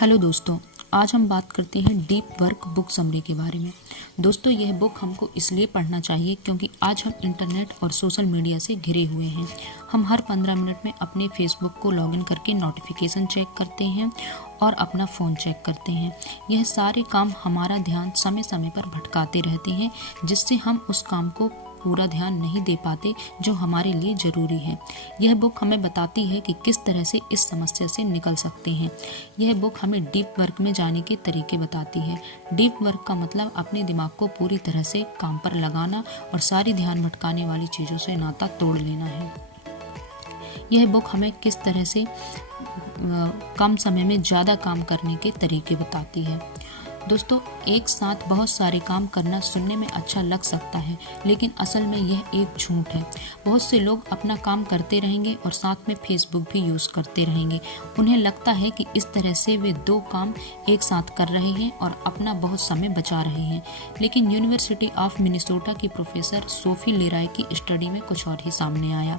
Hello दोस्तों, आज हम बात करते हैं डीप वर्क बुक समरी के बारे में। दोस्तों, यह बुक हमको इसलिए पढ़ना चाहिए क्योंकि आज हम इंटरनेट और सोशल मीडिया से घिरे हुए हैं। हम हर 15 मिनट में अपने फेसबुक को लॉगिन करके नोटिफिकेशन चेक करते हैं और अपना फ़ोन चेक करते हैं। यह सारे काम हमारा ध्यान समय समय पर भटकाते रहते हैं, जिससे हम उस काम को पूरा ध्यान नहीं दे पाते जो हमारे लिए ज़रूरी है। यह बुक हमें बताती है कि किस तरह से इस समस्या से निकल सकते हैं। यह बुक हमें डीप वर्क में जाने के तरीके बताती है। डीप वर्क का मतलब अपने दिमाग को पूरी तरह से काम पर लगाना और सारी ध्यान भटकाने वाली चीज़ों से नाता तोड़ लेना है। यह बुक हमें किस तरह से कम समय में ज़्यादा काम करने के तरीके बताती है। दोस्तों, एक साथ बहुत सारे काम करना सुनने में अच्छा लग सकता है, लेकिन असल में यह एक झूठ है। बहुत से लोग अपना काम करते रहेंगे और साथ में फेसबुक भी यूज़ करते रहेंगे। उन्हें लगता है कि इस तरह से वे दो काम एक साथ कर रहे हैं और अपना बहुत समय बचा रहे हैं। लेकिन यूनिवर्सिटी ऑफ मिनेसोटा की प्रोफेसर सोफी लेराय की स्टडी में कुछ और ही सामने आया।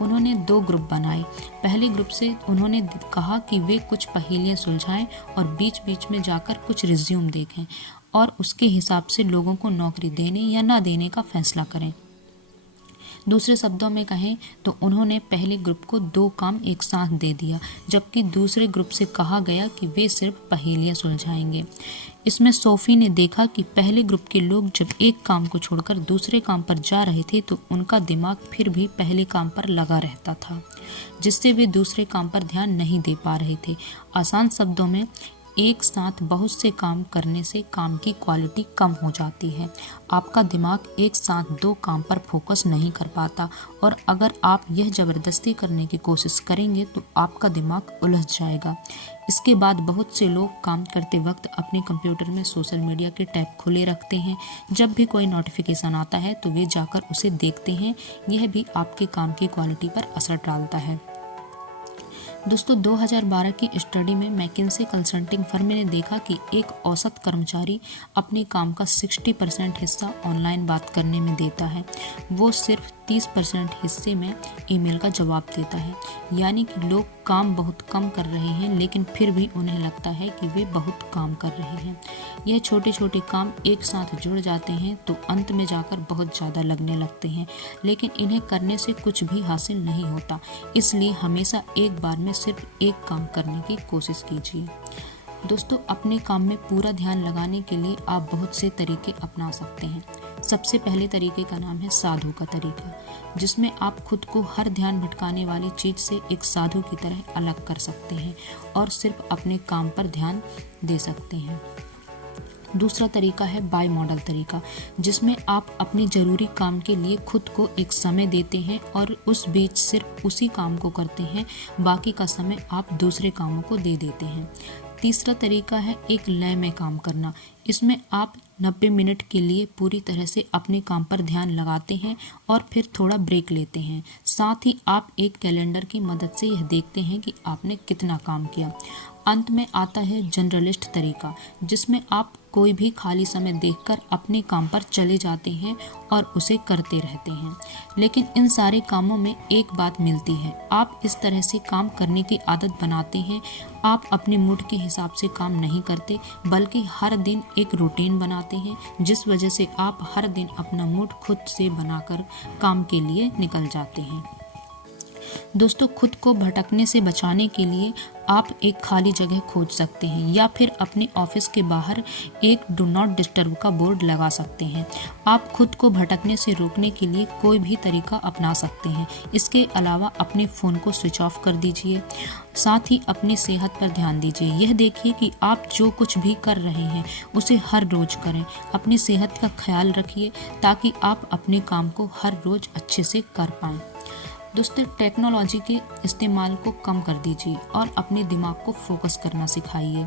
उन्होंने दो ग्रुप बनाए। पहले ग्रुप से उन्होंने कहा कि वे कुछ पहेलियाँ सुलझाएं और बीच बीच में जाकर कुछ रिज्यूम देखें और उसके हिसाब से लोगों को नौकरी देने या ना देने का फैसला करें। दूसरे शब्दों में कहें तो उन्होंने पहले ग्रुप को दो काम एक साथ दे दिया, जबकि दूसरे ग्रुप से कहा गया कि वे सिर्फ पहेलियाँ सुलझाएंगे। इसमें सोफी ने देखा कि पहले ग्रुप के लोग जब एक काम को छोड़कर दूसरे काम पर जा रहे थे तो उनका दिमाग फिर भी पहले काम पर लगा रहता था, जिससे वे दूसरे काम पर ध्यान नहीं दे पा रहे थे। आसान शब्दों में, एक साथ बहुत से काम करने से काम की क्वालिटी कम हो जाती है। आपका दिमाग एक साथ दो काम पर फोकस नहीं कर पाता और अगर आप यह ज़बरदस्ती करने की कोशिश करेंगे तो आपका दिमाग उलझ जाएगा। इसके बाद बहुत से लोग काम करते वक्त अपने कंप्यूटर में सोशल मीडिया के टैब खुले रखते हैं। जब भी कोई नोटिफिकेशन आता है तो वे जाकर उसे देखते हैं। यह भी आपके काम की क्वालिटी पर असर डालता है। दोस्तों, 2012 की स्टडी में मैकिन्से कंसल्टिंग फर्म ने देखा कि एक औसत कर्मचारी अपने काम का 60% हिस्सा ऑनलाइन बात करने में देता है। वो सिर्फ 30% हिस्से में ईमेल का जवाब देता है। यानी कि लोग काम बहुत कम कर रहे हैं, लेकिन फिर भी उन्हें लगता है कि वे बहुत काम कर रहे हैं। यह छोटे छोटे काम एक साथ जुड़ जाते हैं तो अंत में जाकर बहुत ज़्यादा लगने लगते हैं, लेकिन इन्हें करने से कुछ भी हासिल नहीं होता। इसलिए हमेशा एक बार में सिर्फ एक काम करने की कोशिश कीजिए। दोस्तों, अपने काम में पूरा ध्यान लगाने के लिए आप बहुत से तरीके अपना सकते हैं। सबसे पहले तरीके का नाम है साधु का तरीका, जिसमें आप खुद को हर ध्यान भटकाने वाली चीज़ से एक साधु की तरह अलग कर सकते हैं और सिर्फ अपने काम पर ध्यान दे सकते हैं। दूसरा तरीका है बाय मॉडल तरीका, जिसमें आप अपने ज़रूरी काम के लिए खुद को एक समय देते हैं और उस बीच सिर्फ उसी काम को करते हैं। बाकी का समय आप दूसरे कामों को दे देते हैं। तीसरा तरीका है एक लय में काम करना। इसमें आप 90 मिनट के लिए पूरी तरह से अपने काम पर ध्यान लगाते हैं और फिर थोड़ा ब्रेक लेते हैं। साथ ही आप एक कैलेंडर की मदद से यह देखते हैं कि आपने कितना काम किया। अंत में आता है जनरलिस्ट तरीका, जिसमें आप कोई भी खाली समय देखकर अपने काम पर चले जाते हैं और उसे करते रहते हैं। लेकिन इन सारे कामों में एक बात मिलती है, आप इस तरह से काम करने की आदत बनाते हैं। आप अपने मूड के हिसाब से काम नहीं करते, बल्कि हर दिन एक रूटीन बनाते हैं, जिस वजह से आप हर दिन अपना मूड खुद से बनाकर काम के लिए निकल जाते हैं। दोस्तों, खुद को भटकने से बचाने के लिए आप एक खाली जगह खोज सकते हैं या फिर अपने ऑफिस के बाहर एक डू नॉट डिस्टर्ब का बोर्ड लगा सकते हैं। आप खुद को भटकने से रोकने के लिए कोई भी तरीका अपना सकते हैं। इसके अलावा अपने फ़ोन को स्विच ऑफ कर दीजिए। साथ ही अपनी सेहत पर ध्यान दीजिए। यह देखिए कि आप जो कुछ भी कर रहे हैं उसे हर रोज़ करें। अपनी सेहत का ख्याल रखिए ताकि आप अपने काम को हर रोज़ अच्छे से कर पाएँ। दोस्तों, टेक्नोलॉजी के इस्तेमाल को कम कर दीजिए और अपने दिमाग को फोकस करना सिखाइए।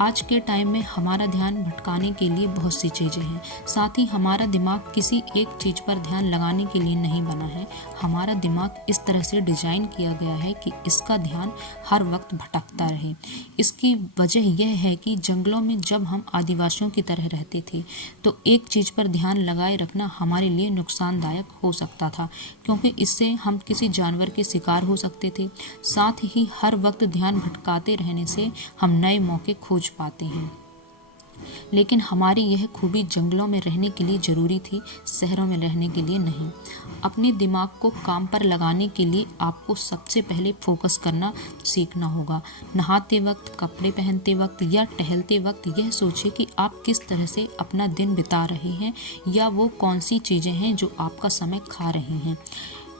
आज के टाइम में हमारा ध्यान भटकाने के लिए बहुत सी चीज़ें हैं। साथ ही हमारा दिमाग किसी एक चीज़ पर ध्यान लगाने के लिए नहीं बना है। हमारा दिमाग इस तरह से डिज़ाइन किया गया है कि इसका ध्यान हर वक्त भटकता रहे। इसकी वजह यह है कि जंगलों में जब हम आदिवासियों की तरह रहते थे तो एक चीज़ पर ध्यान लगाए रखना हमारे लिए नुकसानदायक हो सकता था, क्योंकि इससे हम किसी जानवर के शिकार हो सकते थे। साथ ही हर वक्त ध्यान भटकाते रहने से हम नए मौके खोज पाते हैं। लेकिन हमारी यह खूबी जंगलों में रहने के लिए ज़रूरी थी, शहरों में रहने के लिए नहीं। अपने दिमाग को काम पर लगाने के लिए आपको सबसे पहले फोकस करना सीखना होगा। नहाते वक्त, कपड़े पहनते वक्त या टहलते वक्त यह सोचिए कि आप किस तरह से अपना दिन बिता रहे हैं या वो कौन सी चीज़ें हैं जो आपका समय खा रही हैं।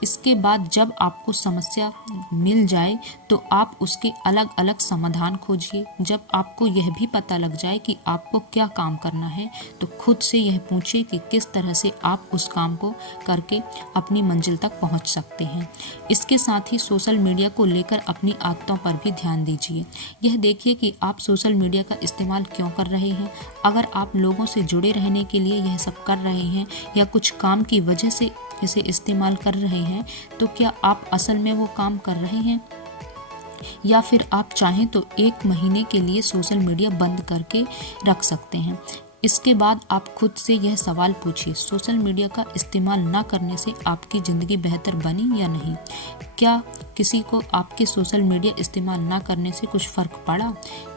इसके बाद जब आपको समस्या मिल जाए तो आप उसके अलग अलग समाधान खोजिए। जब आपको यह भी पता लग जाए कि आपको क्या काम करना है तो खुद से यह पूछिए कि किस तरह से आप उस काम को करके अपनी मंजिल तक पहुंच सकते हैं। इसके साथ ही सोशल मीडिया को लेकर अपनी आदतों पर भी ध्यान दीजिए। यह देखिए कि आप सोशल मीडिया का इस्तेमाल क्यों कर रहे हैं। अगर आप लोगों से जुड़े रहने के लिए यह सब कर रहे हैं या कुछ काम की वजह से इसे इस्तेमाल कर रहे हैं, तो क्या आप असल में वो काम कर रहे हैं, या फिर आप चाहें तो 1 महीने के लिए सोशल मीडिया बंद करके रख सकते हैं। इसके बाद आप खुद से यह सवाल पूछिए, सोशल मीडिया का इस्तेमाल ना करने से आपकी ज़िंदगी बेहतर बनी या नहीं। क्या किसी को आपके सोशल मीडिया इस्तेमाल ना करने से कुछ फ़र्क पड़ा?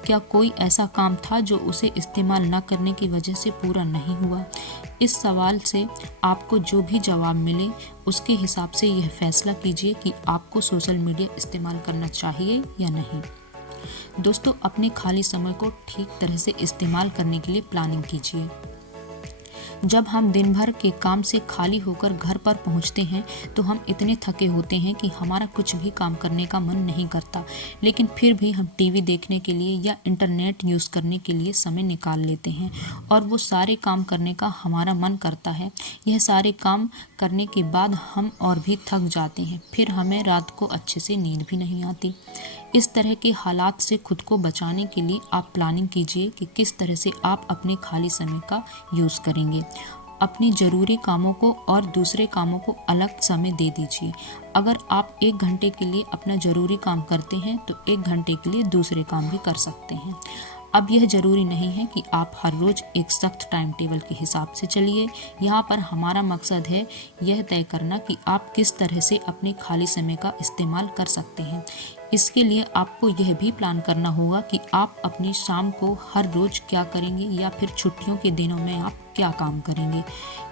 क्या कोई ऐसा काम था जो उसे इस्तेमाल ना करने की वजह से पूरा नहीं हुआ? इस सवाल से आपको जो भी जवाब मिले उसके हिसाब से यह फैसला कीजिए कि आपको सोशल मीडिया इस्तेमाल करना चाहिए या नहीं। दोस्तों, अपने खाली समय को ठीक तरह से इस्तेमाल करने के लिए प्लानिंग कीजिए। जब हम दिन भर के काम से खाली होकर घर पर पहुंचते हैं तो हम इतने थके होते हैं कि हमारा कुछ भी काम करने का मन नहीं करता, लेकिन फिर भी हम टीवी देखने के लिए या इंटरनेट यूज़ करने के लिए समय निकाल लेते हैं और वो सारे काम करने का हमारा मन करता है। यह सारे काम करने के बाद हम और भी थक जाते हैं, फिर हमें रात को अच्छे से नींद भी नहीं आती। इस तरह के हालात से खुद को बचाने के लिए आप प्लानिंग कीजिए कि किस तरह से आप अपने खाली समय का यूज़ करेंगे। अपने ज़रूरी कामों को और दूसरे कामों को अलग समय दे दीजिए। अगर आप 1 घंटे के लिए अपना ज़रूरी काम करते हैं तो 1 घंटे के लिए दूसरे काम भी कर सकते हैं। अब यह ज़रूरी नहीं है कि आप हर रोज़ एक सख्त टाइम टेबल के हिसाब से चलिए। यहाँ पर हमारा मकसद है यह तय करना कि आप किस तरह से अपने खाली समय का इस्तेमाल कर सकते हैं। इसके लिए आपको यह भी प्लान करना होगा कि आप अपनी शाम को हर रोज़ क्या करेंगे या फिर छुट्टियों के दिनों में आप क्या काम करेंगे।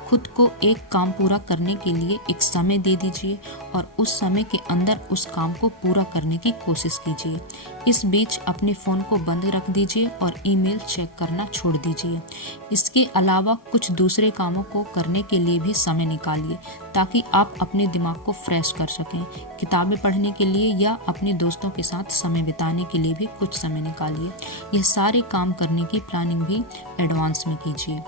खुद को एक काम पूरा करने के लिए एक समय दे दीजिए और उस समय के अंदर उस काम को पूरा करने की कोशिश कीजिए। इस बीच अपने फ़ोन को बंद रख दीजिए और ईमेल चेक करना छोड़ दीजिए। इसके अलावा कुछ दूसरे कामों को करने के लिए भी समय निकालिए ताकि आप अपने दिमाग को फ्रेश कर सकें। किताबें पढ़ने के लिए या अपने दोस्तों के साथ समय बिताने के लिए भी कुछ समय निकालिए। यह सारे काम करने की प्लानिंग भी एडवांस में कीजिए।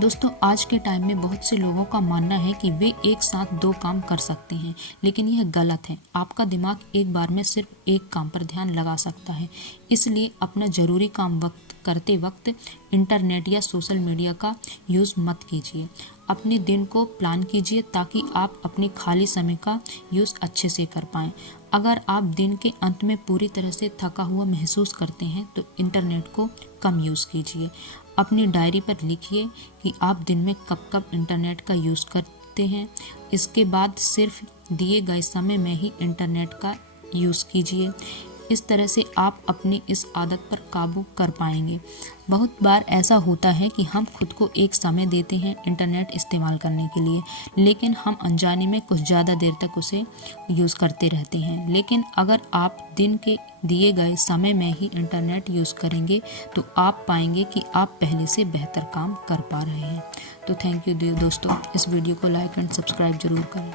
दोस्तों, आज के टाइम में बहुत से लोगों का मानना है कि वे एक साथ 2 काम कर सकते हैं, लेकिन यह गलत है। आपका दिमाग एक बार में सिर्फ एक काम पर ध्यान लगा सकता है। इसलिए अपना ज़रूरी काम करते वक्त इंटरनेट या सोशल मीडिया का यूज़ मत कीजिए। अपने दिन को प्लान कीजिए ताकि आप अपने खाली समय का यूज़ अच्छे से कर पाएँ। अगर आप दिन के अंत में पूरी तरह से थका हुआ महसूस करते हैं तो इंटरनेट को कम यूज़ कीजिए। अपनी डायरी पर लिखिए कि आप दिन में कब कब इंटरनेट का यूज़ करते हैं। इसके बाद सिर्फ दिए गए समय में ही इंटरनेट का यूज़ कीजिए। इस तरह से आप अपनी इस आदत पर काबू कर पाएंगे। बहुत बार ऐसा होता है कि हम खुद को एक समय देते हैं इंटरनेट इस्तेमाल करने के लिए, लेकिन हम अनजाने में कुछ ज़्यादा देर तक उसे यूज़ करते रहते हैं। लेकिन अगर आप दिन के दिए गए समय में ही इंटरनेट यूज़ करेंगे तो आप पाएंगे कि आप पहले से बेहतर काम कर पा रहे हैं। तो थैंक यू दोस्तों, इस वीडियो को लाइक एंड सब्सक्राइब ज़रूर करें।